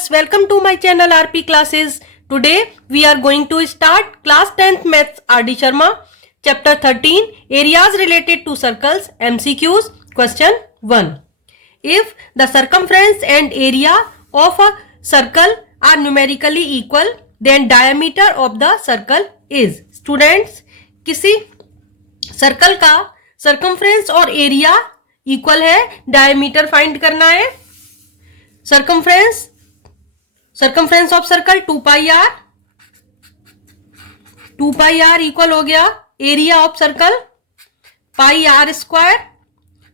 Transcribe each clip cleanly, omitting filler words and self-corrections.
viewers, welcome to my channel RP Classes. Today we are going to start class 10th Maths RD Sharma, chapter 13, areas related to circles, MCQs. Question 1. If the circumference and area of a circle are numerically equal, then diameter of the circle is. Students, किसी circle का circumference और area equal है, diameter find करना है. Circumference of circle 2 pi are equal हो गया area of circle pi are square.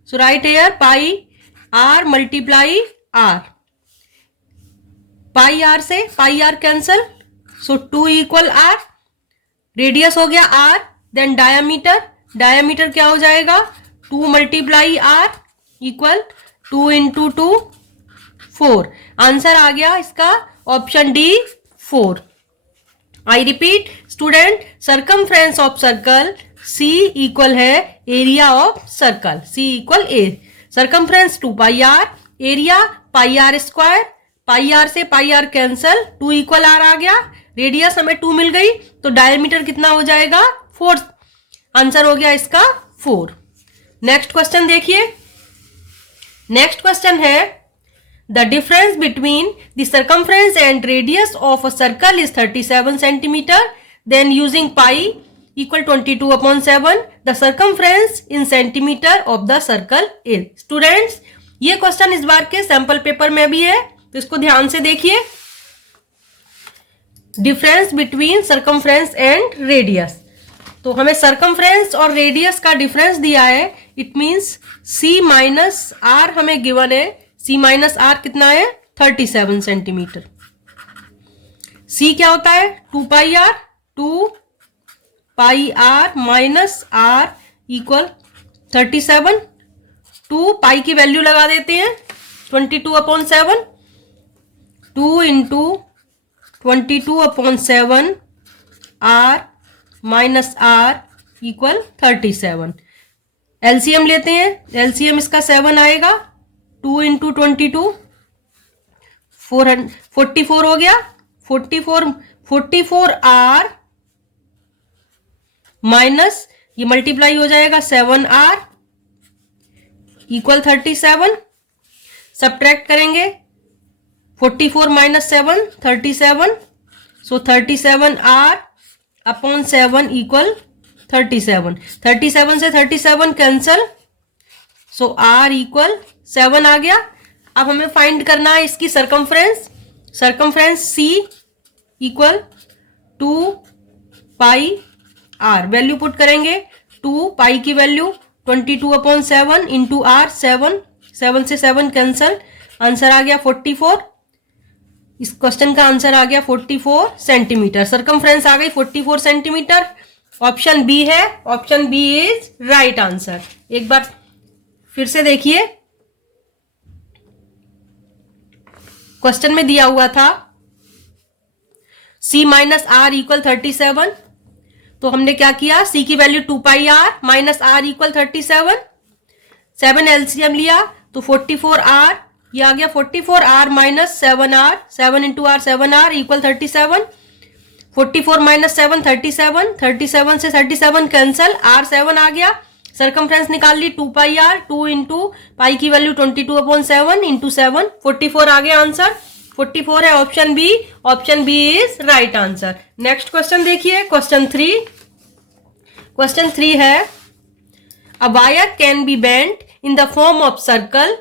So right here pi r multiply r. Pi r से pi r cancel, so 2 equal r. Radius हो गया r. Then diameter क्या हो जाएगा 2 multiply r equal 2 into 2 4. Answer आ गया इसका option D 4. I repeat student, circumference of circle C equal है area of circle. C equal A. Circumference 2 pi r, area pi are square. Pi r से pi r cancel, 2 equal r आ गया. Radius हमें 2 मिल गई, तो diameter कितना हो जाएगा 4. आंसर हो गया इसका 4. नेक्स्ट क्वेश्चन देखिए. नेक्स्ट क्वेश्चन है the difference between the circumference and radius of a circle is 37 centimetre. Then using pi equal 22/7 the circumference in centimetre of the circle is. Students, ये question इस बार के sample paper में भी है, तो इसको ध्यान से देखिए. Difference between circumference and radius. तो हमें सर्कमफ्रेंस और रेडियस का डिफरेंस दिया है. It means C minus R हमें गिवन है. सी माइनस आर कितना है 37 सेंटीमीटर. सी क्या होता है 2 pi are. 2 pi are minus are equal 37. 2 pi की वैल्यू लगा देते हैं 22/7. 2 into 22/7 r minus are equal 37. LCM लेते हैं. एलसीएम इसका 7 आएगा. 2 इंटू 22 44 हो गया. 44 आर माइनस ये मल्टीप्लाई हो जाएगा 7 आर इक्वल 37. सब्ट्रैक्ट करेंगे 44 minus 7 37. So 37 R upon 7 equal 37. 37 से 37 कैंसल, सो आर इक्वल 7 आ गया. अब हमें फाइंड करना है इसकी circumference. Circumference C equal 2 pi R. Value put करेंगे 2 पाई की वैल्यू 22/7 इंटू आर 7 से 7 कैंसल. आंसर आ गया 44. इस क्वेश्चन का आंसर आ गया 44 सेंटीमीटर. सर्कमफ्रेंस आ गई 44 सेंटीमीटर. ऑप्शन बी है. Option B is right answer. एक बार फिर से देखिए. क्वेश्चन में दिया हुआ था C माइनस आर इक्वल 37. तो हमने क्या किया, C की value 2 pi are minus are equal 37. 7 LCM लिया तो 44 आर. ये आ गया 44 R minus 7 R. 7 into R 7 R equal 37. 44 minus 7 37. 37 से 37 कैंसल, आर 7 आ गया. सर्कमफ्रेंस निकाल ली 2 पाई आर. 2 इंटू पाई की वैल्यू 22/7 इंटू 7 44 आ गया. आंसर 44 है. Option B. Option B is right answer. Next question देखिए. क्वेश्चन 3. क्वेश्चन 3 है a wire can be bent in the form of circle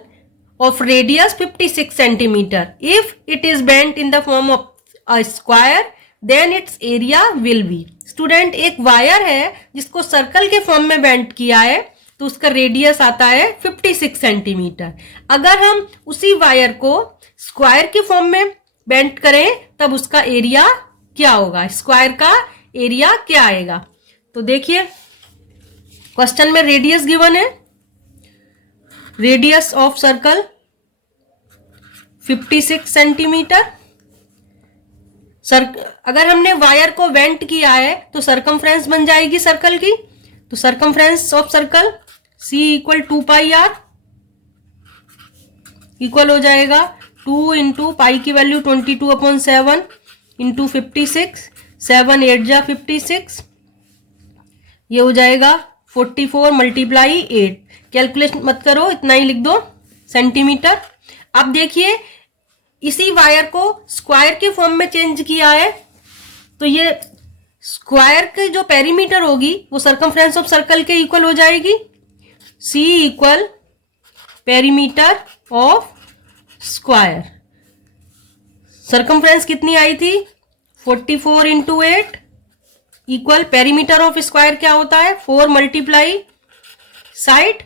of radius 56 centimeter. If it is bent in the form of a square, then its area will be. Student, एक wire है जिसको circle के form में bent किया है, तो उसका radius आता है 56 सेंटीमीटर. अगर हम उसी वायर को स्क्वायर के फॉर्म में बेंट करें तब उसका एरिया क्या होगा, स्क्वायर का एरिया क्या आएगा. तो देखिए क्वेश्चन में रेडियस गिवन है. Radius of circle 56 centimetre. अगर हमने वायर को वेंट किया है तो सर्कमफ्रेंस बन जाएगी सर्कल की. तो circumference of circle C equal 2 pi are equal हो जाएगा 2 इंटू पाई की वैल्यू 22/7 इंटू 56, 7 8 जा 56, ये हो जाएगा 44 मल्टीप्लाई 8। कैलकुलेशन मत करो, इतना ही लिख दो सेंटीमीटर। अब देखिए इसी वायर को स्क्वायर के फॉर्म में चेंज किया है, तो ये स्क्वायर की जो पेरीमीटर होगी वो सरकमफ्रेंस ऑफ सर्कल के इक्वल हो जाएगी। C equal perimeter of square. Circumference कितनी आई थी 44 into 8 equal perimeter of square क्या होता है 4 मल्टीप्लाई साइड।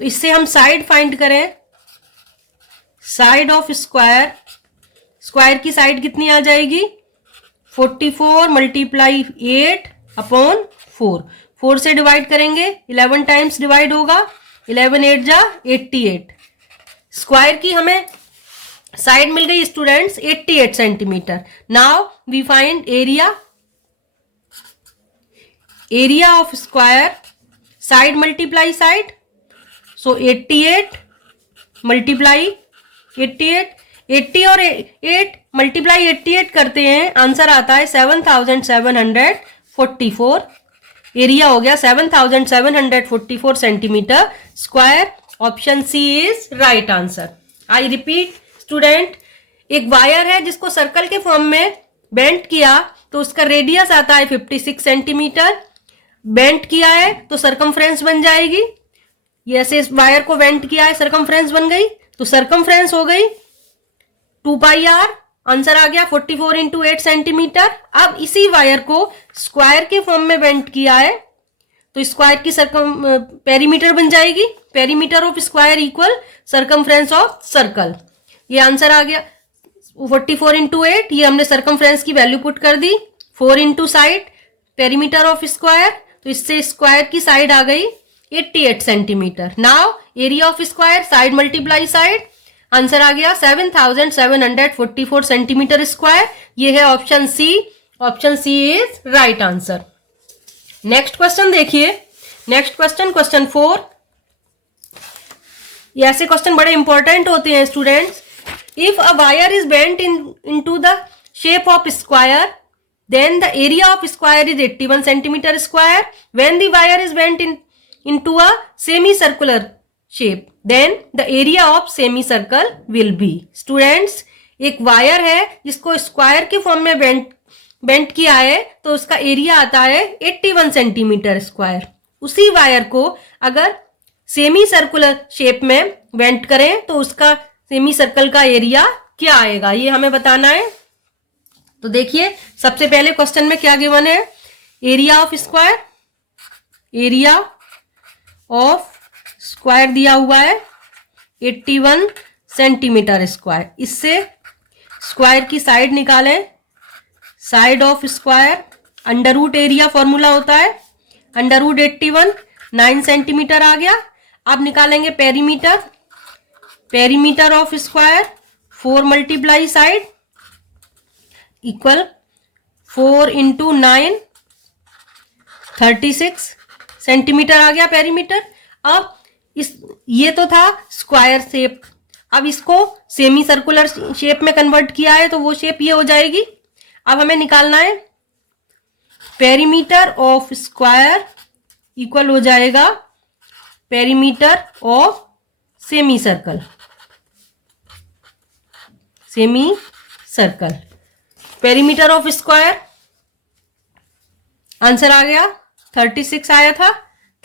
तो इससे हम साइड फाइंड करें, साइड ऑफ स्क्वायर, स्क्वायर की साइड कितनी आ जाएगी 44 मल्टीप्लाई 8 अपॉन 4। 4 से डिवाइड करेंगे 11 टाइम्स डिवाइड होगा, 11 8 जा 88। स्क्वायर की हमें साइड मिल गई students 88 centimetre. Now we find area, area of square, side multiply side, so 88 multiply 88, 80 और 8 मल्टीप्लाई 88 करते हैं, आंसर आता है 7744। एरिया हो गया 7744 centimetre square. Option C is right answer. I repeat student, एक वायर है जिसको सर्कल के फॉर्म में बेंट किया तो उसका रेडियस आता है 56 सेंटीमीटर। बेंट किया है तो सरकमफ्रेंस बन जाएगी। ये ऐसे इस वायर को बेंट किया है, सरकमफ्रेंस बन गई, तो सरकमफ्रेंस हो गई 2 पाई आर। आंसर आ गया 44 इंटू 8 सेंटीमीटर। अब इसी वायर को स्क्वायर के फॉर्म में बेंट किया है तो स्क्वायर की पेरीमीटर बन जाएगी। Perimeter of square equal circumference of circle. ये आंसर आ गया 44 इंटू 8। ये हमने सरकमफ्रेंस की वैल्यू पुट कर दी, 4 into side perimeter of square, तो इससे स्क्वायर की साइड आ गई 88 centimetre. Now area of square, side multiply side, answer आ गया 7744 सेंटीमीटर स्क्वायर। ये है option C. Option C is right answer. Next question देखिए, नेक्स्ट क्वेश्चन, क्वेश्चन 4। ये ऐसे क्वेश्चन बड़े इंपॉर्टेंट होते हैं students. If a wire is bent into the shape of square, then the area of square is 81 centimeter square. When the wire is bent into a semicircular shape, then the area of semicircle will be. Students, एक wire है जिसको square के form में bent किया है तो उसका area आता है 81 सेंटीमीटर स्क्वायर। उसी वायर को अगर सेमी सर्कुलर शेप में बेंट करें तो उसका सेमी सर्कल का एरिया क्या आएगा, ये हमें बताना है। तो देखिए सबसे पहले क्वेश्चन में क्या गिवन है, area of square, area of square दिया हुआ है 81 सेंटीमीटर स्क्वायर। इससे स्क्वायर की साइड निकालें, side of square under root area formula होता है, अंडर रूट 81 9 सेंटीमीटर आ गया। अब निकालेंगे perimeter, perimeter of square 4 multiply side equal 4 into 9 36 centimetre आ गया पेरीमीटर। अब ये तो था स्क्वायर शेप, अब इसको सेमी सर्कुलर शेप में कन्वर्ट किया है तो वो शेप ये हो जाएगी। अब हमें निकालना है पेरीमीटर ऑफ स्क्वायर इक्वल हो जाएगा perimeter of semi circle, semicircle. Perimeter of square answer आ गया 36 आया था,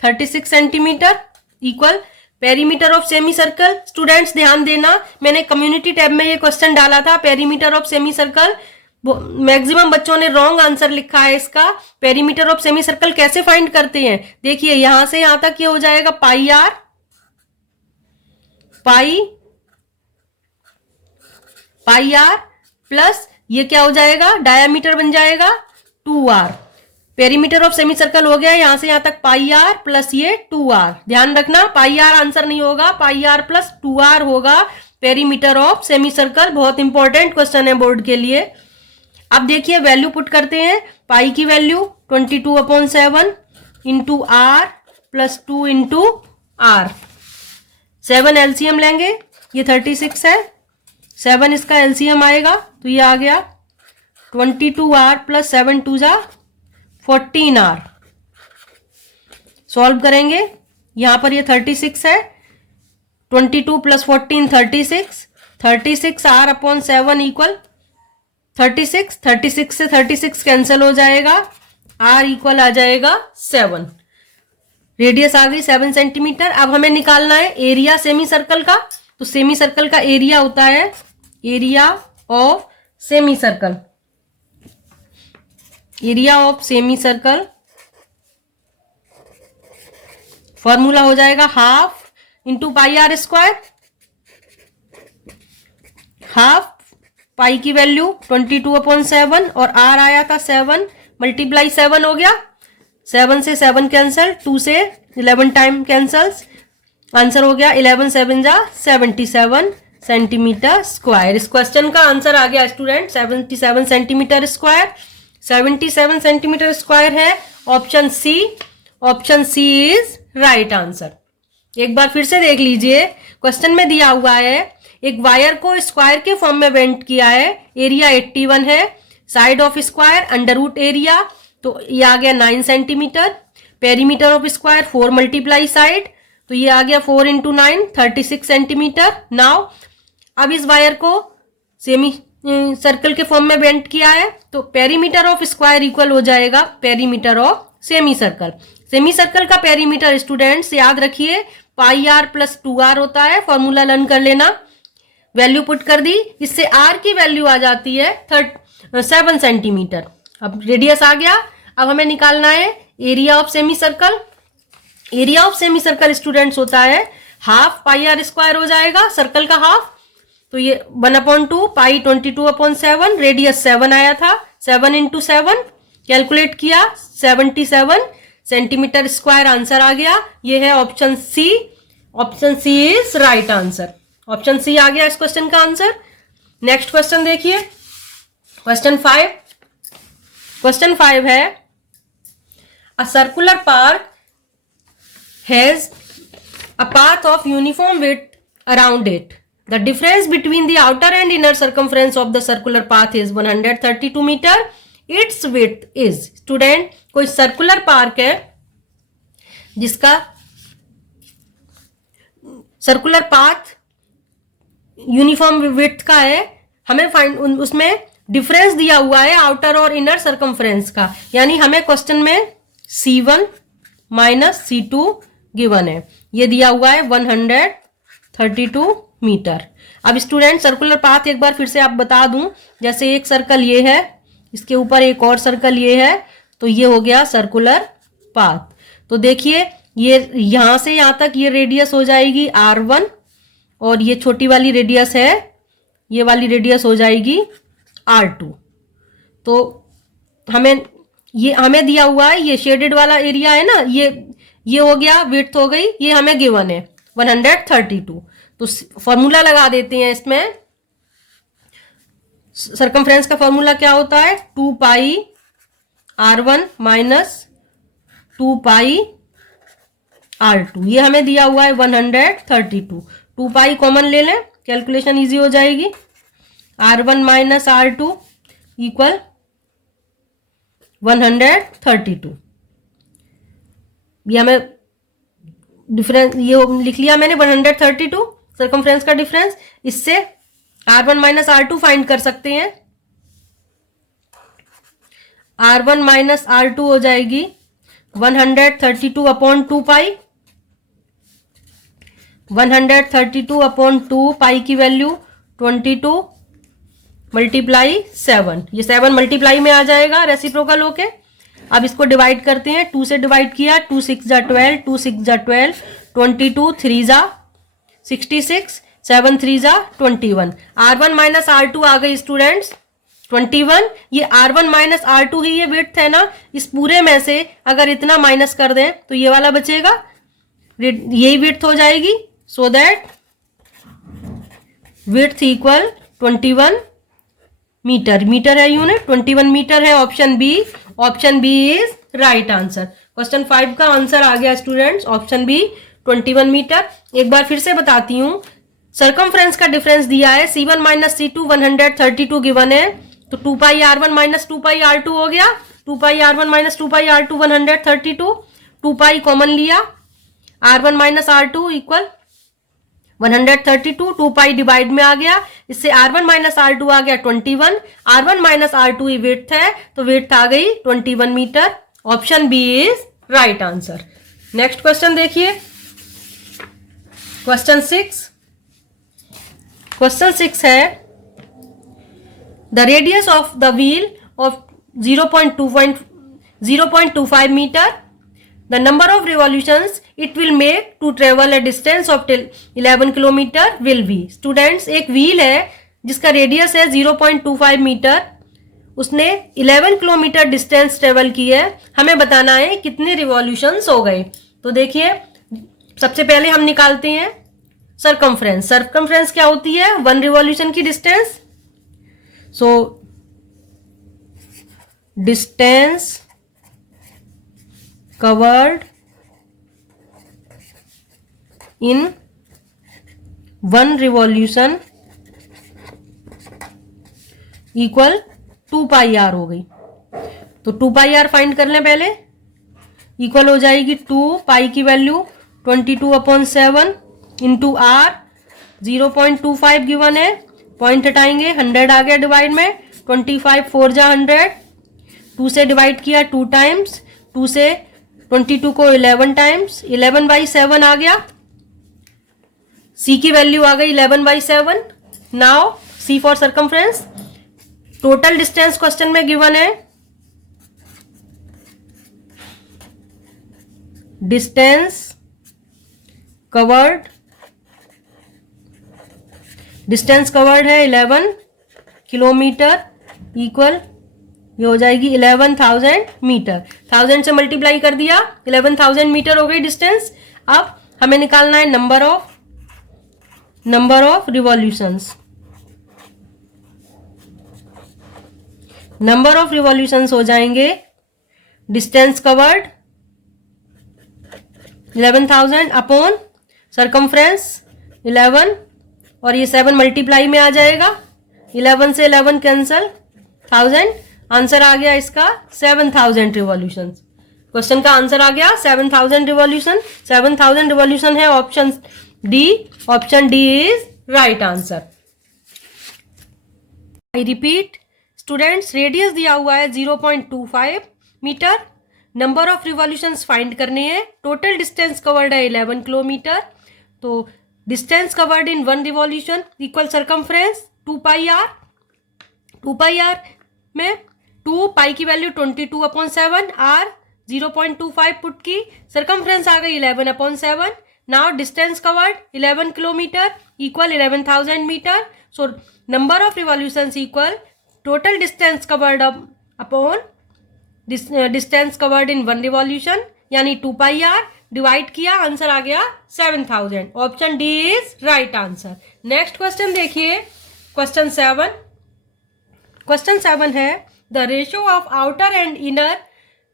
36 centimetre equal perimeter of semi circle. Students ध्यान देना, मैंने कम्युनिटी टैब में ये क्वेश्चन डाला था perimeter of semi circle. Maximum बच्चों ने रॉन्ग आंसर लिखा है इसका। पेरीमीटर ऑफ सेमी सर्कल कैसे फाइंड करते हैं, देखिए यहां से यहां तक ये हो जाएगा पाई आर, पाई आर प्लस ये क्या हो जाएगा, डायामीटर बन जाएगा 2r। Perimeter of semi circle हो गया यहां से यहां तक पाई आर प्लस ये 2r। ध्यान रखना पाई आर आंसर नहीं होगा, पाई आर प्लस 2r होगा पेरीमीटर ऑफ सेमी सर्कल। बहुत इंपॉर्टेंट क्वेश्चन है बोर्ड के लिए। अब देखिए वैल्यू पुट करते हैं, पाई की value 22/7 into R plus 2 into R, 7 LCM लेंगे, ये 36 है, 7 इसका एलसीएम आएगा तो ये आ गया 22R प्लस 7 2 जा 14R। सॉल्व करेंगे, यहां पर ये 36 है, 22 प्लस 14 36, 36R अपॉन 7 इक्वल 36, 36 से 36 कैंसिल हो जाएगा, R इक्वल आ जाएगा 7। रेडियस आ गई 7 सेंटीमीटर। अब हमें निकालना है एरिया सेमी सर्कल का। तो सेमी सर्कल का एरिया होता है area of semi circle, area of semi circle formula हो जाएगा half into pi are square. Half pi की वैल्यू 22/7 और आर आया था 7 मल्टीप्लाई 7 हो गया, 7 से 7 कैंसल, 2 से 11 टाइम कैंसल्स, आंसर हो गया 11 7 जा 77 सेंटीमीटर स्क्वायर। इस क्वेश्चन का आंसर आ गया student 77 centimetre square. 77 centimetre square है option C. Option C is right answer. एक बार फिर से देख लीजिए, क्वेश्चन में दिया हुआ है एक वायर को स्क्वायर के फॉर्म में बेंड किया है, एरिया 81 है, side of square under root area, तो ये आ गया 9 centimetre, perimeter of square 4 multiply side, तो ये आ गया 4 इंटू 9 36 सेंटीमीटर। नाउ अब इस वायर को सेमी सर्कल के फॉर्म में बेंड किया है, तो पेरीमीटर ऑफ स्क्वायर इक्वल हो जाएगा perimeter of semi circle. Semi circle का पेरीमीटर स्टूडेंट्स याद रखिए पाई आर प्लस 2R होता है, फॉर्मूला लर्न कर लेना। वैल्यू पुट कर दी, इससे आर की वैल्यू आ जाती है 7 सेंटीमीटर। अब रेडियस आ गया, अब हमें निकालना है area of semi circle. Area of semi circle students होता है हाफ पाई आर स्क्वायर हो जाएगा सर्कल का हाफ, तो ये 1/2 पाई 22/7, रेडियस 7 आया था, 7 इंटू 7 कैलकुलेट किया 77 सेंटीमीटर स्क्वायर आंसर आ गया। ये है option C. Option C is right answer. Option C आ गया इस क्वेश्चन का आंसर। नेक्स्ट क्वेश्चन देखिए, क्वेश्चन 5। क्वेश्चन 5 है a circular park has a path of uniform width around it. The difference between the outer and inner circumference of the circular path is 132 meter. Its width is, student, कोई circular park है जिसका circular path uniform width का है, हमें find उसमें difference दिया हुआ है आउटर और इनर सर्कमफ्रेंस का, यानी हमें क्वेश्चन में C1 माइनस C2 गिवन है, ये दिया हुआ है 132 मीटर। अब स्टूडेंट सर्कुलर पाथ एक बार फिर से आप बता दूं, जैसे एक सर्कल ये है, इसके ऊपर एक और सर्कल ये है, तो ये हो गया सर्कुलर पाथ। तो देखिए ये यहां से यहां तक ये रेडियस हो जाएगी R1 और ये छोटी वाली रेडियस है, ये वाली रेडियस हो जाएगी R2। तो हमें दिया हुआ है ये शेडेड वाला एरिया है ना, ये हो गया विड्थ हो गई, ये हमें गिवन है 132। तो फॉर्मूला लगा देते हैं इसमें। सर्कमफ्रेंस का फॉर्मूला क्या होता है 2 पाई R1 माइनस 2 पाई R2, ये हमें दिया हुआ है 132। 2 पाई कॉमन ले लें, कैलकुलेशन इजी हो जाएगी। R1 minus R2 equal 132। ये हमें डिफरेंस ये लिख लिया मैंने 132 सर्कमफ्रेंस का डिफरेंस। इससे R1 माइनस R2 फाइंड कर सकते हैं। R1 माइनस R2 हो जाएगी 132/2 पाई, 132/2 पाई की वैल्यू 22 मल्टीप्लाई 7, ये 7 मल्टीप्लाई में आ जाएगा रेसिप्रोकल होके। अब इसको डिवाइड करते हैं, 2 से डिवाइड किया, 2 6 जा 12, 2 6 जा 12, 22 3 जा 66, 7 3 जा 21। R1 माइनस R2 आ गई स्टूडेंट्स 21। ये R1 माइनस R2 ही ये विड्थ है ना, इस पूरे में से अगर इतना माइनस कर दें तो ये वाला बचेगा, यही विड्थ हो जाएगी। So that width equal 21 metre. Metre है यूनिट, 21 मीटर है option B. Option B is right answer. Question 5 का आंसर आ गया स्टूडेंट्स ऑप्शन बी 21 मीटर। एक बार फिर से बताती हूँ, सर्कमफ्रेंस का डिफरेंस दिया है C1 माइनस C2 132 गिवन है, तो 2 पाई R1 माइनस 2 पाई R2 हो गया। 2 पाई R1 माइनस 2 पाई R2 132, 2 पाई कॉमन लिया, R1 minus R2 equal 132, 2 pi divide में आ गया, इससे R1 माइनस R2 आ गया 21, R1 माइनस R2 ही विड्थ है, तो विड्थ आ गई 21 metre. Option B is right answer. Next question देखिए, क्वेश्चन 6। क्वेश्चन 6 है the radius of the wheel of 0.25 metre, the number of revolutions it will make to travel a distance of 11 kilometre will be. Students, एक wheel है जिसका radius है 0.25 metre, उसने 11 kilometre distance travel की है, हमें बताना है कितने रिवॉल्यूशंस हो गए। तो देखिए, सबसे पहले हम निकालते हैं सर्कमफ्रेंस। सर्कमफ्रेंस क्या होती है? 1 रिवॉल्यूशन की distance. So distance covered in 1 revolution equal 2 pi R हो गई। तो 2 पाई आर फाइंड कर लें पहले, इक्वल हो जाएगी 2 पाई की वैल्यू 22/7 इंटू आर, 0.25 गिवन है, पॉइंट हटाएंगे, 100 आ गया डिवाइड में, 25 4 जा 100, 2 से डिवाइड किया 2 टाइम्स, 2 से 22 को 11 टाइम्स, 11/7 आ गया, सी की वैल्यू आ गई 11/7। Now see for circumference, total distance question में गिवन है, डिस्टेंस कवर्ड, डिस्टेंस कवर्ड है 11 किलोमीटर इक्वल, ये हो जाएगी 11,000 मीटर। 1000 से मल्टीप्लाई कर दिया, 11,000 मीटर हो गई डिस्टेंस। अब हमें निकालना है number of revolutions. Number of revolutions हो जाएंगे डिस्टेंस कवर्ड 11,000 अपॉन सर्कमफ्रेंस 11, और ये 7 मल्टीप्लाई में आ जाएगा, 11 से 11 कैंसल, 1000, आंसर आ गया इसका 7000 रिवॉल्यूशन। क्वेश्चन का आंसर आ गया 7000 रिवॉल्यूशन। 7000 रिवॉल्यूशन है option D. Option D is right answer. I repeat, students, radius दिया हुआ है 0.25 metre, number of revolutions find करने हैं, टोटल डिस्टेंस कवर्ड है 11 किलोमीटर, तो distance covered in 1 revolution equal circumference 2 pi are. 2 pi R में 2 pi की value 22/7, R 0.25 put की, सर्कमफ्रेंस आ गई 11/7। Now distance covered 11 kilometre equal 11,000 metre. So number of revolutions equal total distance covered upon distance covered in 1 revolution, यानी 2 pi R, divide किया, answer आ गया 7000। Option D is right answer. Next question देखिए, question 7। Question 7 है the ratio of outer and inner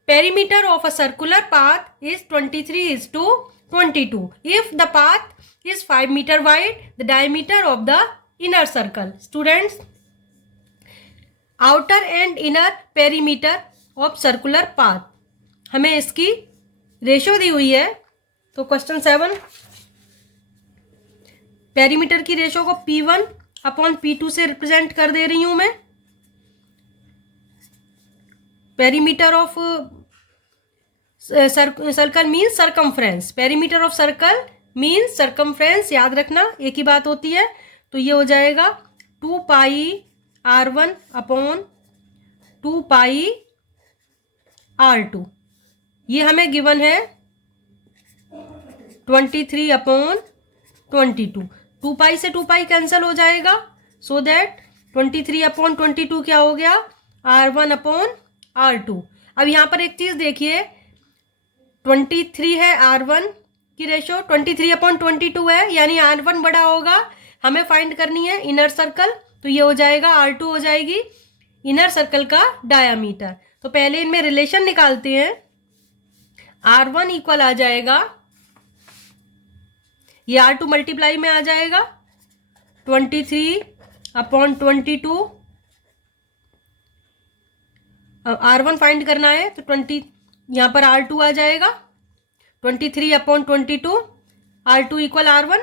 perimeter of a circular path is 23:22 if the path is 5 metre wide, the diameter of the inner circle. Students, outer and inner perimeter of circular path, हमें इसकी ratio दी हुई है। तो question 7, perimeter की ratio को P1/P2 से represent कर दे रही हूं मैं। Perimeter of circle means circumference, perimeter of circle means circumference, याद रखना एक ही बात होती है। तो ये हो जाएगा 2 पाई R1 अपॉन 2 पाई R2, ये हमें गिवन है 23/22। 2 पाई से 2 पाई कैंसिल हो जाएगा, सो दैट 23/22 क्या हो गया, R1/R2। अब यहाँ पर एक चीज देखिए, 23 है R1 की रेशो, 23/22 है, यानी R1 बड़ा होगा, हमें फाइंड करनी है इनर सर्कल, तो ये हो जाएगा R2 हो जाएगी इनर सर्कल का डायामीटर। तो पहले इनमें रिलेशन निकालते हैं। R1 इक्वल आ जाएगा, ये R2 मल्टीप्लाई में आ जाएगा, 23/22। R1 फाइंड करना है तो 20, यहाँ पर R2 आ जाएगा। 23/22, R2 इक्वल R1।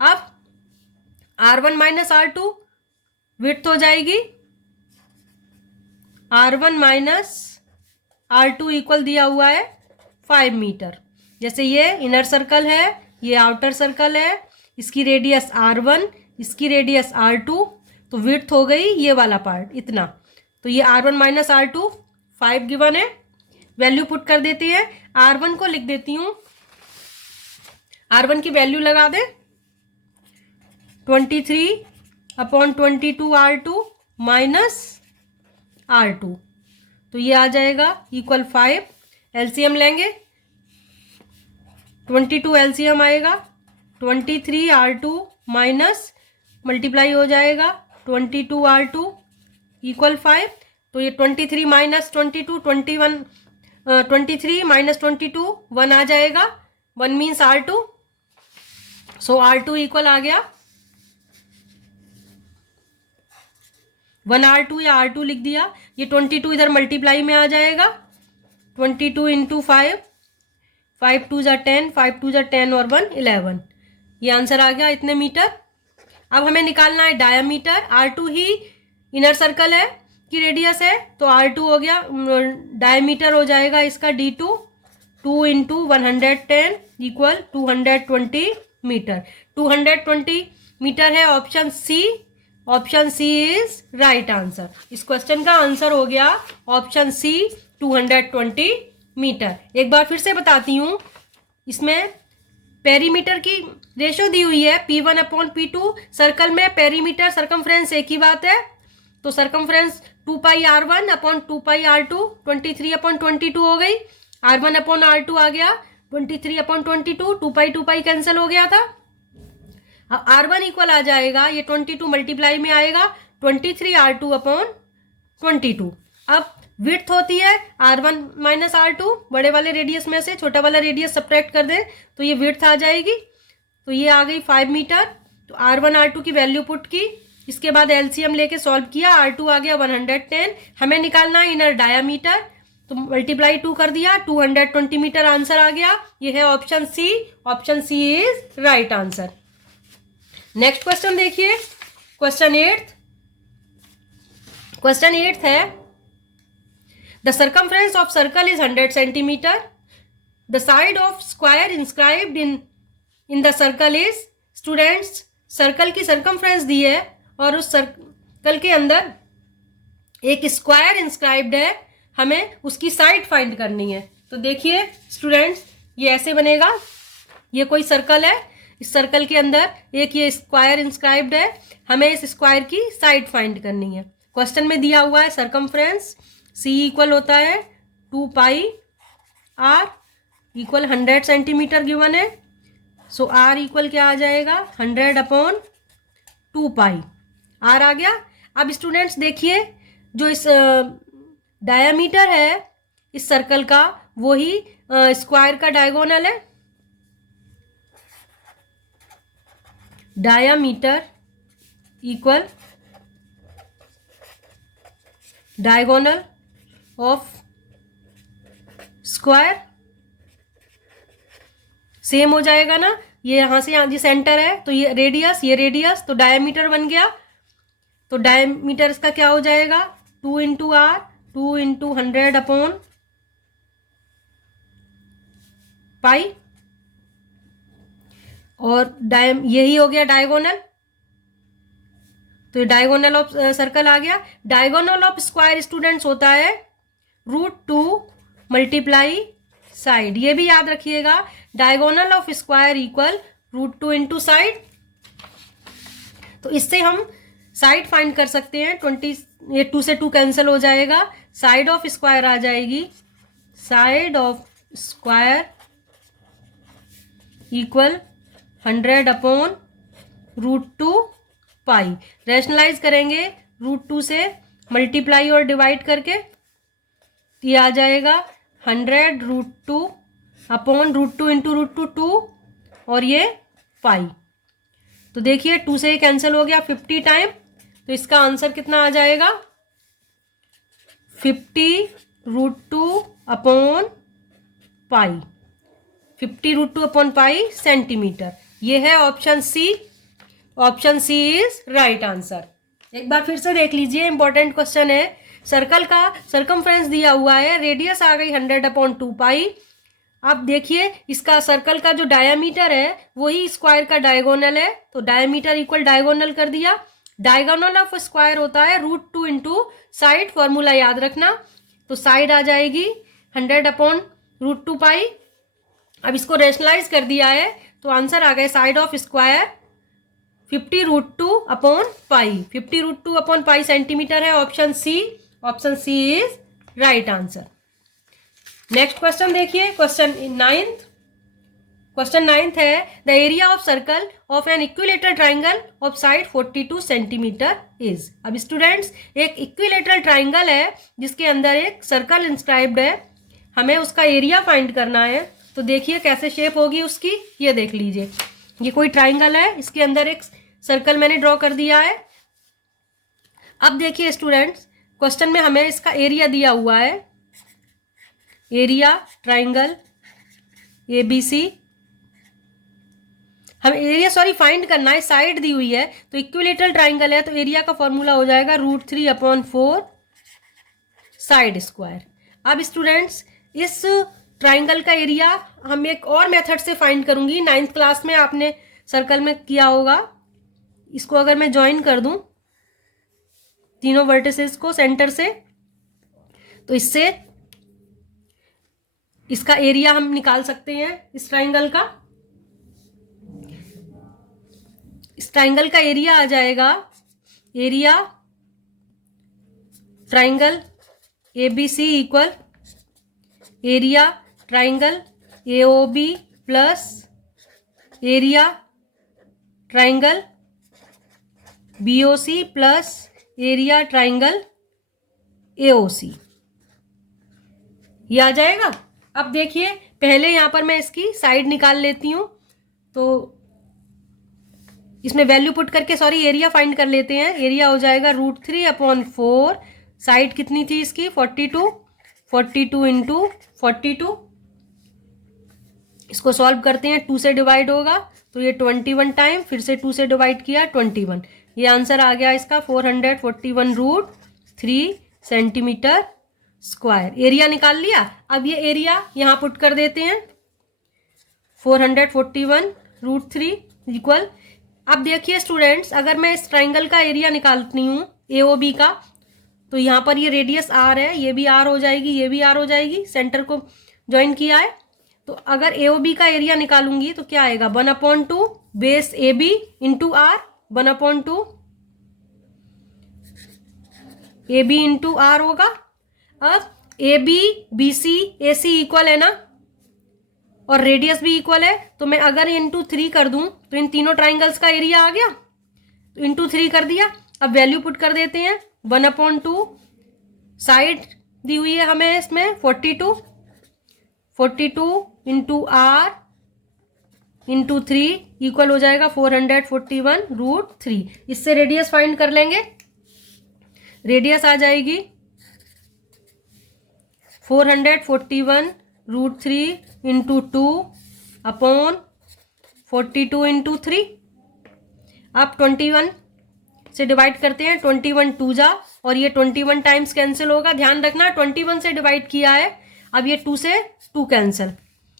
अब R1 माइनस R2 विड्थ हो जाएगी, R1 माइनस R2 इक्वल दिया हुआ है 5 मीटर। जैसे ये इनर सर्कल है, ये आउटर सर्कल है, इसकी रेडियस R1, इसकी रेडियस R2, तो विड्थ हो गई ये वाला पार्ट इतना। तो ये R1 माइनस R2 5 गिवन है। वैल्यू पुट कर देती है। R1 को लिख देती हूँ, R1 की वैल्यू लगा दे 23/22 R2 माइनस R2, तो ये आ जाएगा इक्वल 5। एलसीएम लेंगे, 22 एलसीएम आएगा, 23 R2 माइनस मल्टीप्लाई हो जाएगा 22 R2 इक्वल 5। तो ये 23 माइनस 22 21, 23 माइनस 22 1 आ जाएगा, 1 मीन्स R2। सो R2 इक्वल आ गया 1 R2 या R2 लिख दिया। ये 22 इधर मल्टीप्लाई में आ जाएगा, 22 इंटू 5, 5 2 ज़ा 10, 5 2 ज़ा 10 और 1 11। ये आंसर आ गया इतने मीटर। अब हमें निकालना है डायामीटर। R2 ही इनर सर्कल है की रेडियस है, तो R2 हो गया, डायमीटर हो जाएगा इसका D2, 2 into 110 equal 220 metre. 220 metre है option C. Option C is right answer. इस क्वेश्चन का आंसर हो गया ऑप्शन सी 220 मीटर। एक बार फिर से बताती हूँ, इसमें पेरीमीटर की रेशो दी हुई है P1/P2। सर्कल में पेरीमीटर सरकमफ्रेंस एक ही बात है, तो सरकमफ्रेंस 2πr1/2πr2 23/22 हो गई। R1/R2 आ गया 23/22, 2π कैंसिल हो गया था। अब R1 इक्वल आ जाएगा, ये 22 मल्टीप्लाई में आएगा 23R2/22। अब विड्थ होती है R1 माइनस R2, बड़े वाले रेडियस में से छोटा वाला रेडियस सब्ट्रैक्ट कर दे तो ये विड्थ आ जाएगी। तो ये आ गई 5 मीटर। तो R1 R2 की वैल्यू पुट की, इसके बाद एलसीएम लेके सॉल्व किया, R2 आ गया 110। हमें निकालना है इनर डायामीटर, तो मल्टीप्लाई 2 कर दिया, 220 मीटर आंसर आ गया। ये है option C. Option C is right answer. Next question देखिए, क्वेश्चन 8th है, the circumference of circle is 100 centimetre. The side of square inscribed in the circle is. Students, circle की circumference दी है और उस सर्कल के अंदर एक स्क्वायर इंस्क्राइब्ड है, हमें उसकी साइड फाइंड करनी है। तो देखिए स्टूडेंट्स, ये ऐसे बनेगा। ये कोई सर्कल है, इस सर्कल के अंदर एक ये स्क्वायर इंस्क्राइब्ड है, हमें इस स्क्वायर की साइड फाइंड करनी है। क्वेश्चन में दिया हुआ है सरकमफ्रेंस C इक्वल होता है 2πr इक्वल 100 सेंटीमीटर गिवन है। सो R इक्वल क्या आ जाएगा 100/2π। R आ गया। अब स्टूडेंट्स देखिए, जो इस डायामीटर है इस सर्कल का, वही स्क्वायर का डायगोनल है। Diameter equal diagonal of square. Same हो जाएगा ना, ये यहाँ से यहाँ जी सेंटर है, तो ये रेडियस, तो डायमीटर बन गया। तो डायमीटर इसका क्या हो जाएगा 2 इंटू R, 2 इंटू 100/π, और यही हो गया डायगोनल। तो डायगोनल ऑफ सर्कल आ गया। डायगोनल ऑफ स्क्वायर स्टूडेंट्स होता है √2 मल्टीप्लाई साइड। ये भी याद रखिएगा, diagonal of square equal √2 into side. तो इससे हम साइड फाइंड कर सकते हैं। 20, ये 2 से 2 कैंसिल हो जाएगा, साइड ऑफ स्क्वायर आ जाएगी, side of square equal 100/√2π। Rationalise करेंगे √2 से मल्टीप्लाई और डिवाइड करके, ये आ जाएगा 100√2/√2 इंटू √2 2, और ये π। तो देखिए 2 से ये कैंसिल हो गया 50 टाइम, तो इसका आंसर कितना आ जाएगा 50√2 upon pi, 50√2 upon pi centimetre. ये है option C. Option C is right answer. एक बार फिर से देख लीजिए, इंपॉर्टेंट क्वेश्चन है। सर्कल का सरकमफ्रेंस दिया हुआ है, रेडियस आ गई 100/2 पाई। अब देखिए इसका सर्कल का जो डायामीटर है वही स्क्वायर का डायगोनल है, तो डायामीटर इक्वल डायगोनल कर दिया। डायगोनल ऑफ स्क्वायर होता है √2 इंटू साइड, फॉर्मूला याद रखना। तो साइड आ जाएगी 100/√2 पाई। अब इसको रेशनलाइज कर दिया है तो आंसर आ गया side of square 50√2 upon pi. 50√2 upon pi centimetre है option C. Option C is right answer. Next question देखिए, क्वेश्चन 9th। क्वेश्चन 9th है the area of circle of an equilateral triangle of side 42 centimetre is. अब students एक equilateral triangle है जिसके अंदर एक circle inscribed है, हमें उसका एरिया फाइंड करना है। तो देखिए कैसे शेप होगी उसकी, ये देख लीजिए। ये कोई ट्राइंगल है, इसके अंदर एक सर्कल मैंने ड्रॉ कर दिया है। अब देखिए स्टूडेंट्स क्वेश्चन में हमें इसका एरिया दिया हुआ है, एरिया ट्राइंगल ABC। हमें एरिया फाइंड करना है, साइड दी हुई है तो इक्विलेटरल ट्राइंगल है तो एरिया का फॉर्मूला हो जाएगा √3/4 साइड स्क्वायर। अब स्टूडेंट्स इस ट्राइंगल का एरिया हम एक और मेथड से फाइंड करूंगी, 9th क्लास में आपने सर्कल में किया होगा। इसको अगर मैं ज्वाइन कर दूं तीनों वर्टिसेस को सेंटर से, तो इससे इसका एरिया हम निकाल सकते हैं इस ट्राइंगल का। इस ट्राइंगल का एरिया आ जाएगा area triangle ABC equal area triangle AOB plus area triangle BOC plus area triangle AOC। ये आ जाएगा। अब देखिए पहले यहां पर मैं इसकी साइड निकाल लेती हूं, तो इसमें वैल्यू पुट करके एरिया फाइंड कर लेते हैं। एरिया हो जाएगा √3/4, साइड कितनी थी इसकी 42 इंटू 42। इसको सॉल्व करते हैं, 2 से डिवाइड होगा तो ये 21 टाइम, फिर से 2 से डिवाइड किया 21। ये आंसर आ गया इसका 441√3 सेंटीमीटर स्क्वायर। एरिया निकाल लिया। अब ये एरिया यहाँ पुट कर देते हैं 441√3 इक्वल। अब देखिए स्टूडेंट्स अगर मैं इस ट्राइंगल का एरिया निकालती हूँ AOB का, तो यहाँ पर ये रेडियस R है, ये भी R हो जाएगी, ये भी R हो जाएगी, सेंटर को ज्वाइन किया है। तो अगर AOB का एरिया निकालूंगी तो क्या आएगा 1/2 base AB into R, 1/2 AB into R होगा। अब AB BC AC इक्वल है ना, और रेडियस भी इक्वल है, तो मैं अगर इंटू 3 कर दूं तो इन तीनों ट्राइंगल्स का एरिया आ गया, तो इंटू 3 कर दिया। अब वैल्यू पुट कर देते हैं 1/2, साइड दी हुई है हमें इसमें 42 इंटू R इंटू 3 इक्वल हो जाएगा 441√3। इससे रेडियस फाइंड कर लेंगे। रेडियस आ जाएगी 441√3 इंटू 2 अपॉन 42 इंटू 3। आप 21 से डिवाइड करते हैं, 21 2 जा, और ये 21 टाइम्स कैंसिल होगा। ध्यान रखना 21 से डिवाइड किया है, अब ये 2 से 2 कैंसिल,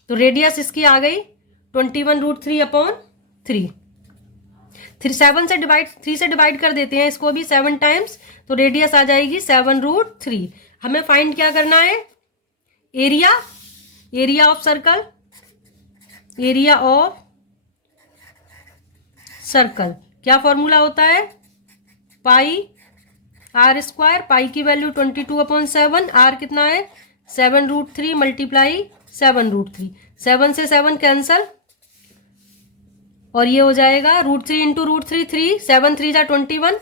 तो रेडियस इसकी आ गई 21√3/3। 3 से डिवाइड कर देते हैं इसको भी 7 टाइम्स, तो रेडियस आ जाएगी 7√3। हमें फाइंड क्या करना है area of circle. Area of circle क्या फॉर्मूला होता है पाई R²। पाई की वैल्यू 22/7, R कितना है 7√3 मल्टीप्लाई 7√3। 7 से 7 कैंसल, और ये हो जाएगा √3 इंटू √3 3, 7 3 जा 21,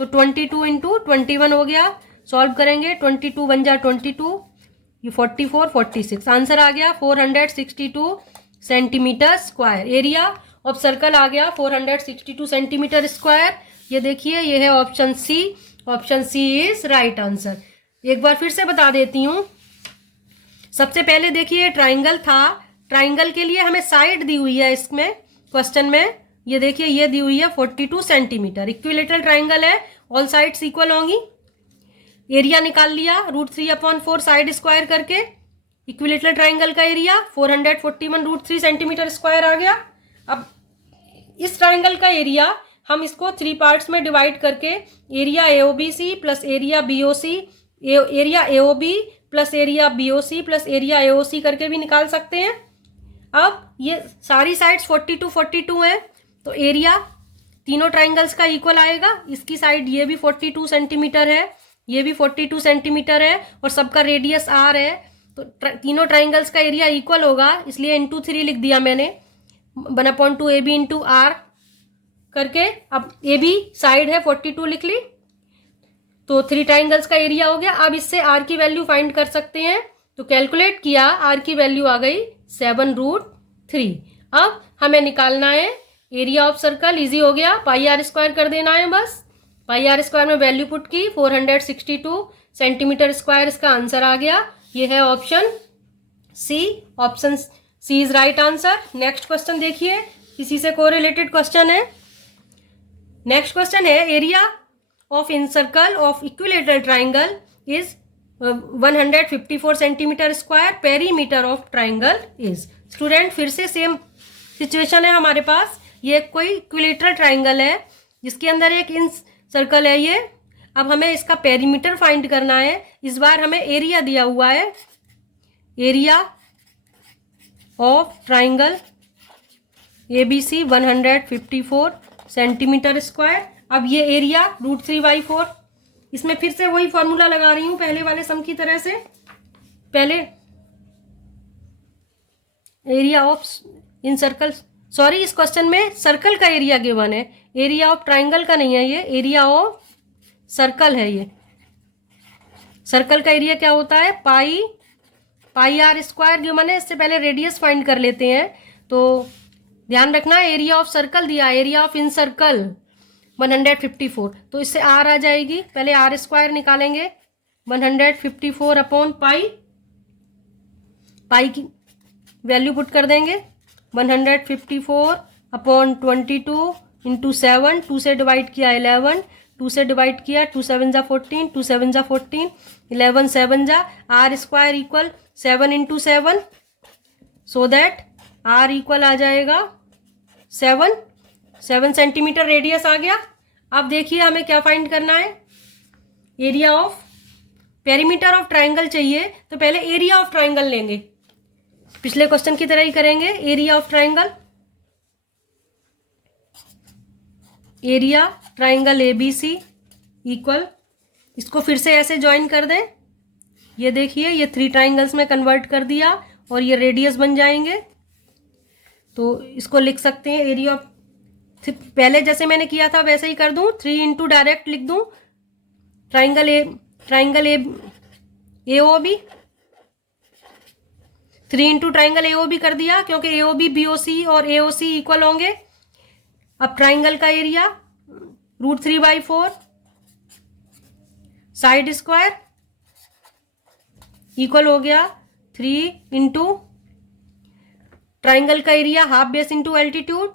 तो 22 इंटू 21 हो गया। सॉल्व करेंगे 22 1 जा 22, ये 44 46, आंसर आ गया 462 centimetre square. Area of circle आ गया 462 सेंटीमीटर स्क्वायर। ये देखिए, ये है option C. Option C is right answer. एक बार फिर से बता देती हूँ। सबसे पहले देखिए ट्राइंगल था, ट्राइंगल के लिए हमें साइड दी हुई है इसमें क्वेश्चन में। ये देखिए, ये दी हुई है 42 सेंटीमीटर। इक्विलेटरल ट्राइंगल है, ऑल साइड्स इक्वल होंगी। एरिया निकाल लिया √3/4 साइड स्क्वायर करके। इक्विलेटरल ट्राइंगल का एरिया 441 √3 सेंटीमीटर स्क्वायर आ गया। अब इस ट्राइंगल का एरिया हम इसको 3 पार्ट्स में डिवाइड करके area AOBC plus area BOC, area AOB plus area BOC plus area AOC करके भी निकाल सकते हैं। अब ये सारी साइड्स 42 हैं, तो एरिया तीनों ट्राइंगल्स का इक्वल आएगा। इसकी साइड ये भी 42 सेंटीमीटर है, ये भी 42 सेंटीमीटर है, और सबका रेडियस R है, तो तीनों ट्राइंगल्स का एरिया इक्वल होगा, इसलिए इंटू 3 लिख दिया मैंने। 1/2 AB इंटू R करके, अब AB साइड है 42 लिख ली, तो 3 ट्राइंगल्स का एरिया हो गया। अब इससे R की वैल्यू फाइंड कर सकते हैं, तो कैलकुलेट किया, R की वैल्यू आ गई 7√3। अब हमें निकालना है एरिया ऑफ सर्कल। इजी हो गया, πr² कर देना है बस। πr² में वैल्यू पुट की 462 सेंटीमीटर स्क्वायर, इसका आंसर आ गया। ये है option C. Option C is right answer. Next question देखिए, इसी से कोरिलेटेड क्वेश्चन है। नेक्स्ट क्वेश्चन है, area of in circle of equilateral triangle is 154 centimetre square, perimeter of triangle is. Student, फिर से सेम सिचुएशन है हमारे पास। ये कोई इक्विलेटरल ट्राइंगल है जिसके अंदर एक इन सर्कल है ये। अब हमें इसका पेरीमीटर फाइंड करना है। इस बार हमें एरिया दिया हुआ है, area of triangle ABC 154 centimetre square. अब ये एरिया √3/4। इसमें फिर से वही फॉर्मूला लगा रही हूँ पहले वाले सम की तरह से। पहले area of in circle, sorry, इस क्वेश्चन में सर्कल का एरिया गिवन है, एरिया ऑफ ट्राइंगल का नहीं है, ये एरिया ऑफ सर्कल है। ये सर्कल का एरिया क्या होता है, πr² गिवन है। इससे पहले रेडियस फाइंड कर लेते हैं, तो ध्यान रखना एरिया ऑफ सर्कल दिया, एरिया ऑफ इन सर्कल 154, तो इससे R आ जाएगी। पहले R² निकालेंगे, 154/π, पाई की वैल्यू पुट कर देंगे 154/22 इंटू 7, 2 से डिवाइड किया 11, 2 से डिवाइड किया 2 7 जा 14, 2 7 जा 14, 11 7 जा, R² equal 7 into 7, so that R equal आ जाएगा 7 सेंटीमीटर रेडियस आ गया। अब देखिए हमें क्या फाइंड करना है, area of, perimeter of triangle चाहिए, तो पहले एरिया ऑफ ट्राइंगल लेंगे। पिछले क्वेश्चन की तरह ही करेंगे। Area of triangle, area triangle ABC equal, इसको फिर से ऐसे ज्वाइन कर दें। ये देखिए, ये 3 ट्राइंगल्स में कन्वर्ट कर दिया और ये रेडियस बन जाएंगे। तो इसको लिख सकते हैं एरिया ऑफ, पहले जैसे मैंने किया था वैसे ही कर दूं, 3 इंटू डायरेक्ट लिख दूं triangle AOB, 3 into triangle AOB कर दिया, क्योंकि AOB BOC और AOC इक्वल होंगे। अब ट्राइंगल का एरिया √3/4 साइड स्क्वायर इक्वल हो गया 3 इंटू ट्राइंगल का area half base into altitude,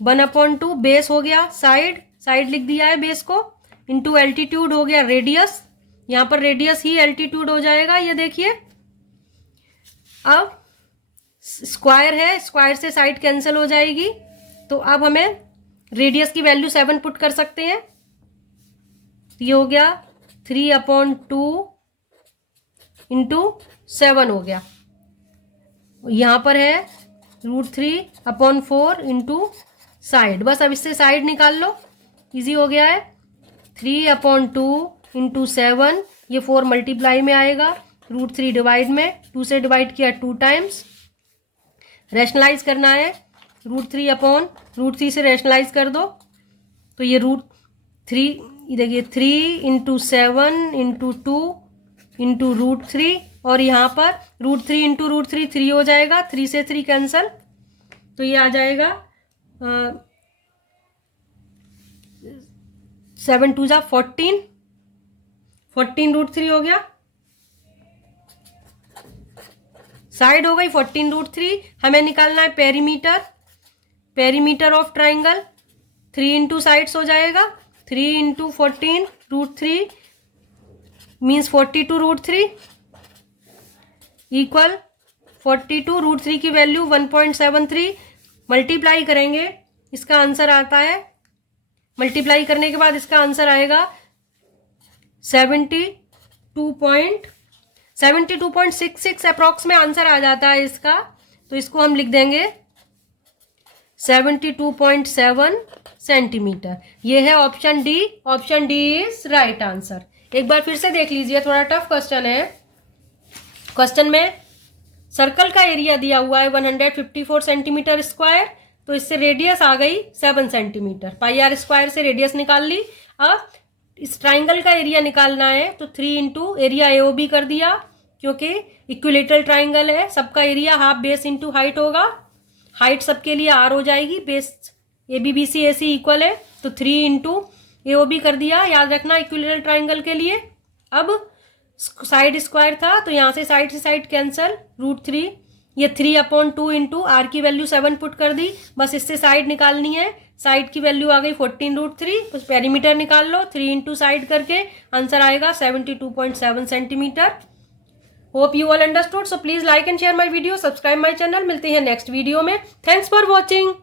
1/2 base हो गया साइड लिख दिया है बेस को, इंटू एल्टीट्यूड हो गया रेडियस। यहाँ पर रेडियस ही एल्टीट्यूड हो जाएगा, ये देखिए। अब स्क्वायर है, स्क्वायर से साइड कैंसिल हो जाएगी, तो अब हमें रेडियस की वैल्यू 7 पुट कर सकते हैं। ये हो गया 3/2 इंटू 7 हो गया। यहाँ पर है √3/4 इंटू साइड, बस अब इससे साइड निकाल लो, इजी हो गया है। 3/2 इंटू 7, ये 4 मल्टीप्लाई में आएगा, √3 डिवाइड में, 2 से डिवाइड किया 2 टाइम्स, रैशनलाइज करना है, √3 से रैशनलाइज कर दो, तो ये √3, देखिए 3 इंटू 7 इंटू 2 इंटू √3, और यहाँ पर √3 इंटू √3 3 हो जाएगा, 3 से 3 कैंसल, तो ये आ जाएगा 7 2 जा 14√3 हो गया, साइड हो गई 14√3। हमें निकालना है perimeter, perimeter of triangle 3 into sides हो जाएगा, 3 इंटू 14√3 मीन्स 42√3 इक्वल 42√3 की वैल्यू 1.73 मल्टीप्लाई करेंगे, इसका आंसर आता है, मल्टीप्लाई करने के बाद इसका आंसर आएगा 72.66 अप्रॉक्स में आंसर आ जाता है इसका। तो इसको हम लिख देंगे 72.7 सेंटीमीटर। ये है option D, option D is right answer. एक बार फिर से देख लीजिए, थोड़ा टफ क्वेश्चन है। क्वेश्चन में सर्कल का एरिया दिया हुआ है 154 सेंटीमीटर स्क्वायर, तो इससे रेडियस आ गई 7 सेंटीमीटर, पाई आर स्क्वायर से रेडियस निकाल ली। अब इस ट्राइंगल का एरिया निकालना है तो 3 इंटू एरिया AOB कर दिया, क्योंकि इक्विलेटरल ट्राइंगल है, सबका area half base into height होगा, हाइट सबके लिए R हो जाएगी, बेस ABBC AC इक्वल है, तो 3 इंटू AOB कर दिया, याद रखना इक्विलेटरल ट्राइंगल के लिए। अब साइड स्क्वायर था तो यहाँ से साइड कैंसल, √3, ये 3/2 इंटू R की वैल्यू 7 पुट कर दी, बस इससे साइड निकालनी है, साइड की वैल्यू आ गई 14√3, उस पेरीमीटर निकाल लो, 3 इंटू साइड करके आंसर आएगा 72.7 centimetre. Hope you all understood, so please like and share my video, subscribe my channel. मिलते हैं नेक्स्ट वीडियो में। Thanks for watching.